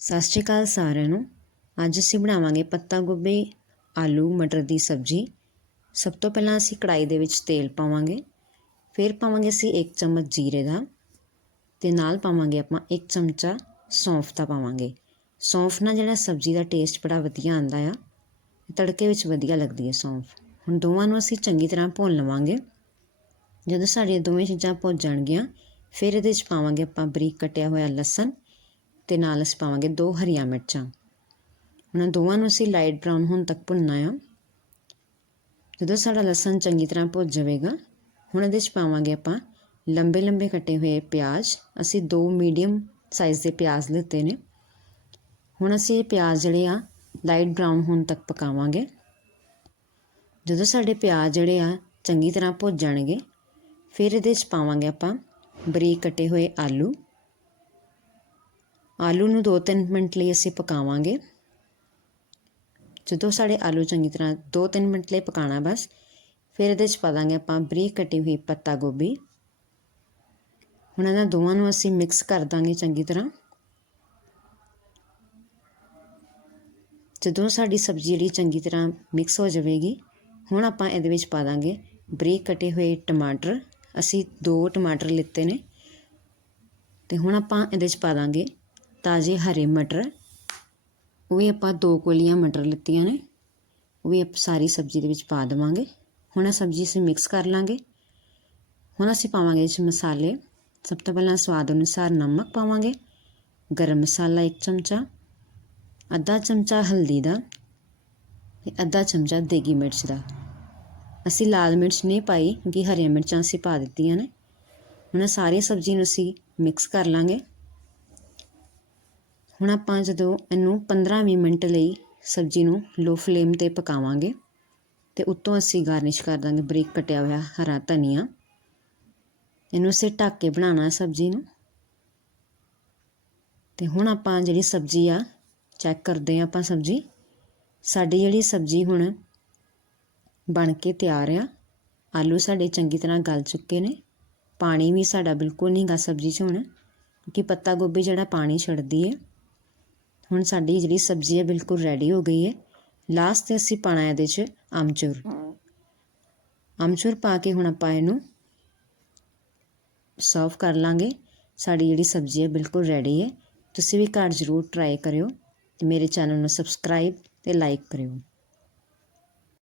ਸਤਿ ਸ਼੍ਰੀ ਅਕਾਲ ਸਾਰਿਆਂ ਨੂੰ। ਅੱਜ ਅਸੀਂ ਬਣਾਵਾਂਗੇ ਪੱਤਾ ਗੋਭੀ, ਆਲੂ, ਮਟਰ ਦੀ ਸਬਜ਼ੀ। ਸਭ ਤੋਂ ਪਹਿਲਾਂ ਅਸੀਂ ਕੜਾਈ ਦੇ ਵਿੱਚ ਤੇਲ ਪਾਵਾਂਗੇ। ਫਿਰ ਪਾਵਾਂਗੇ ਅਸੀਂ 1 ਚਮਚ ਜੀਰੇ ਦਾ ਤੇ ਨਾਲ ਪਾਵਾਂਗੇ ਆਪਾਂ 1 ਚਮਚਾ ਸੌਂਫ ਦਾ ਪਾਵਾਂਗੇ। ਸੌਂਫ ਨਾਲ ਜਿਹੜਾ ਸਬਜ਼ੀ ਦਾ ਟੇਸਟ ਬੜਾ ਵਧੀਆ ਆਉਂਦਾ ਆ। ਤੜਕੇ ਵਿੱਚ ਵਧੀਆ ਲੱਗਦੀ ਹੈ ਸੌਂਫ। ਹੁਣ ਦੋਵਾਂ ਨੂੰ ਅਸੀਂ ਚੰਗੀ ਤਰ੍ਹਾਂ ਭੁੰਨ ਲਵਾਂਗੇ। ਜਦੋਂ ਸਾਡੀਆਂ ਦੋਵੇਂ ਚੀਜ਼ਾਂ ਭੁੱਜ ਜਾਣਗੀਆਂ, ਫਿਰ ਇਹਦੇ ਵਿੱਚ ਪਾਵਾਂਗੇ ਆਪਾਂ ਬਰੀਕ ਕਟਿਆ ਹੋਇਆ ਲਸਣ ਤੇ ਨਾਲ ਅਸੀਂ ਪਾਵਾਂਗੇ ਦੋ ਹਰੀਆਂ ਮਿਰਚਾਂ। ਉਹਨਾਂ ਦੋਵਾਂ ਨੂੰ ਅਸੀਂ ਲਾਈਟ ਬ੍ਰਾਊਨ ਹੋਣ ਤੱਕ ਭੁੰਨਣਾ ਆ। ਜਦੋਂ ਸਾਡਾ ਲਸਣ ਚੰਗੀ ਤਰ੍ਹਾਂ ਭੁੱਜ ਜਾਵੇਗਾ, ਹੁਣ ਇਹਦੇ ਵਿੱਚ ਪਾਵਾਂਗੇ ਆਪਾਂ ਲੰਬੇ ਲੰਬੇ ਕੱਟੇ ਹੋਏ ਪਿਆਜ਼। ਅਸੀਂ ਦੋ ਮੀਡੀਅਮ ਸਾਈਜ਼ ਦੇ ਪਿਆਜ਼ ਲਿੱਤੇ ਨੇ। ਹੁਣ ਅਸੀਂ ਇਹ ਪਿਆਜ਼ ਜਿਹੜੇ ਆ ਲਾਈਟ ਬ੍ਰਾਊਨ ਹੋਣ ਤੱਕ ਪਕਾਵਾਂਗੇ। ਜਦੋਂ ਸਾਡੇ ਪਿਆਜ਼ ਜਿਹੜੇ ਆ ਚੰਗੀ ਤਰ੍ਹਾਂ ਭੁੱਜ ਜਾਣਗੇ, ਫਿਰ ਇਹਦੇ ਵਿੱਚ ਪਾਵਾਂਗੇ ਆਪਾਂ ਬਰੀਕ ਕੱਟੇ ਹੋਏ ਆਲੂ। ਆਲੂ ਨੂੰ 2-3 ਮਿੰਟ ਲਈ ਅਸੀਂ ਪਕਾਵਾਂਗੇ। ਜਦੋਂ ਸਾਡੇ ਆਲੂ ਚੰਗੀ ਤਰ੍ਹਾਂ 2-3 ਮਿੰਟ ਲਈ ਪਕਾਣਾ ਬਸ, ਫਿਰ ਇਹਦੇ ਵਿੱਚ ਪਾ ਦਾਂਗੇ ਆਪਾਂ ਬਰੀਕ ਕੱਟੀ ਹੋਈ ਪੱਤਾ ਗੋਭੀ। ਹੁਣ ਇਹਨਾਂ ਦੋਵਾਂ ਨੂੰ ਅਸੀਂ ਮਿਕਸ ਕਰ ਦਾਂਗੇ ਚੰਗੀ ਤਰ੍ਹਾਂ। ਜਦੋਂ ਸਾਡੀ ਸਬਜ਼ੀ ਜਿਹੜੀ ਚੰਗੀ ਤਰ੍ਹਾਂ ਮਿਕਸ ਹੋ ਜਾਵੇਗੀ, ਹੁਣ ਆਪਾਂ ਇਹਦੇ ਵਿੱਚ ਪਾ ਦਾਂਗੇ ਬਰੀਕ ਕੱਟੇ ਹੋਏ ਟਮਾਟਰ। ਅਸੀਂ ਦੋ ਟਮਾਟਰ ਲਿੱਤੇ ਨੇ। ਤੇ ਹੁਣ ਆਪਾਂ ਇਹਦੇ ਵਿੱਚ ਪਾ ਦਾਂਗੇ ਤਾਜ਼ੇ ਹਰੇ ਮਟਰ। ਉਹ ਵੀ ਆਪਾਂ ਦੋ ਕੋਲੀਆਂ ਮਟਰ ਲਿੱਤੀਆਂ ਨੇ। ਉਹ ਵੀ ਆਪਾਂ ਸਾਰੀ ਸਬਜ਼ੀ ਦੇ ਵਿੱਚ ਪਾ ਦੇਵਾਂਗੇ। ਹੁਣ ਇਹ ਸਬਜ਼ੀ ਅਸੀਂ ਮਿਕਸ ਕਰ ਲਾਂਗੇ। ਹੁਣ ਅਸੀਂ ਪਾਵਾਂਗੇ ਇਸ ਮਸਾਲੇ। ਸਭ ਤੋਂ ਪਹਿਲਾਂ ਸਵਾਦ ਅਨੁਸਾਰ ਨਮਕ ਪਾਵਾਂਗੇ। ਗਰਮ ਮਸਾਲਾ 1 ਚਮਚਾ। ਅੱਧਾ ਚਮਚਾ ਹਲਦੀ ਦਾ ਤੇ ਅੱਧਾ ਚਮਚਾ ਦੇਗੀ ਮਿਰਚ ਦਾ। ਅਸੀਂ ਲਾਲ ਮਿਰਚ ਨਹੀਂ ਪਾਈ, ਕਿਉਂਕਿ ਹਰੀਆਂ ਮਿਰਚਾਂ ਅਸੀਂ ਪਾ ਦਿੱਤੀਆਂ ਨੇ। ਹੁਣ ਸਾਰੀ ਸਬਜ਼ੀ ਨੂੰ ਅਸੀਂ ਮਿਕਸ ਕਰ ਲਾਂਗੇ। ਹੁਣ ਆਪਾਂ ਜਦੋਂ ਇਹਨੂੰ 15-20 ਮਿੰਟ ਲਈ ਸਬਜ਼ੀ ਨੂੰ ਲੋ ਫਲੇਮ ਤੇ ਪਕਾਵਾਂਗੇ ਤੇ ਉੱਤੋਂ ਅਸੀਂ ਗਾਰਨਿਸ਼ ਕਰ ਦਾਂਗੇ ਬਰੀਕ ਕਟਿਆ ਹੋਇਆ ਹਰਾ ਧਨੀਆ। ਇਹਨੂੰ ਅਸੀਂ ਢੱਕ ਕੇ ਬਣਾਉਣਾ ਸਬਜ਼ੀ ਨੂੰ। ਤੇ ਹੁਣ ਆਪਾਂ ਜਿਹੜੀ ਸਬਜ਼ੀ ਆ ਚੈੱਕ ਕਰਦੇ ਆ ਆਪਾਂ ਸਬਜ਼ੀ। ਸਾਡੀ ਜਿਹੜੀ ਸਬਜ਼ੀ ਹੁਣ ਬਣ ਕੇ ਤਿਆਰ ਆ, ਆਲੂ ਸਾਡੇ ਚੰਗੀ ਤਰ੍ਹਾਂ ਗਲ ਚੁੱਕੇ ਨੇ। ਪਾਣੀ ਵੀ ਸਾਡਾ ਬਿਲਕੁਲ ਨਹੀਂ ਗਾ ਸਬਜ਼ੀ 'ਚ ਹੁਣ, ਕਿਉਂਕਿ ਪੱਤਾ ਗੋਭੀ ਜਿਹੜਾ ਪਾਣੀ ਛੱਡਦੀ ਹੈ ਹੁਣ ਸਾਡੀ ਜਿਹੜੀ ਸਬਜ਼ੀ ਹੈ ਬਿਲਕੁਲ ਰੈਡੀ ਹੋ ਗਈ ਹੈ। ਲਾਸਟ ਤੇ ਅਸੀਂ ਪਾਣਾ ਇਹਦੇ 'ਚ ਆਮਚੂਰ। ਆਮਚੂਰ ਪਾ ਕੇ ਹੁਣ ਆਪਾਂ ਇਹਨੂੰ ਸਰਵ ਕਰ ਲਾਂਗੇ। ਸਾਡੀ ਜਿਹੜੀ ਸਬਜ਼ੀ ਹੈ ਬਿਲਕੁਲ ਰੈਡੀ ਹੈ। ਤੁਸੀਂ ਵੀ ਘਰ ਜ਼ਰੂਰ ਟਰਾਈ ਕਰਿਓ ਤੇ ਮੇਰੇ ਚੈਨਲ ਨੂੰ ਸਬਸਕ੍ਰਾਈਬ ਤੇ ਲਾਈਕ ਕਰਿਓ।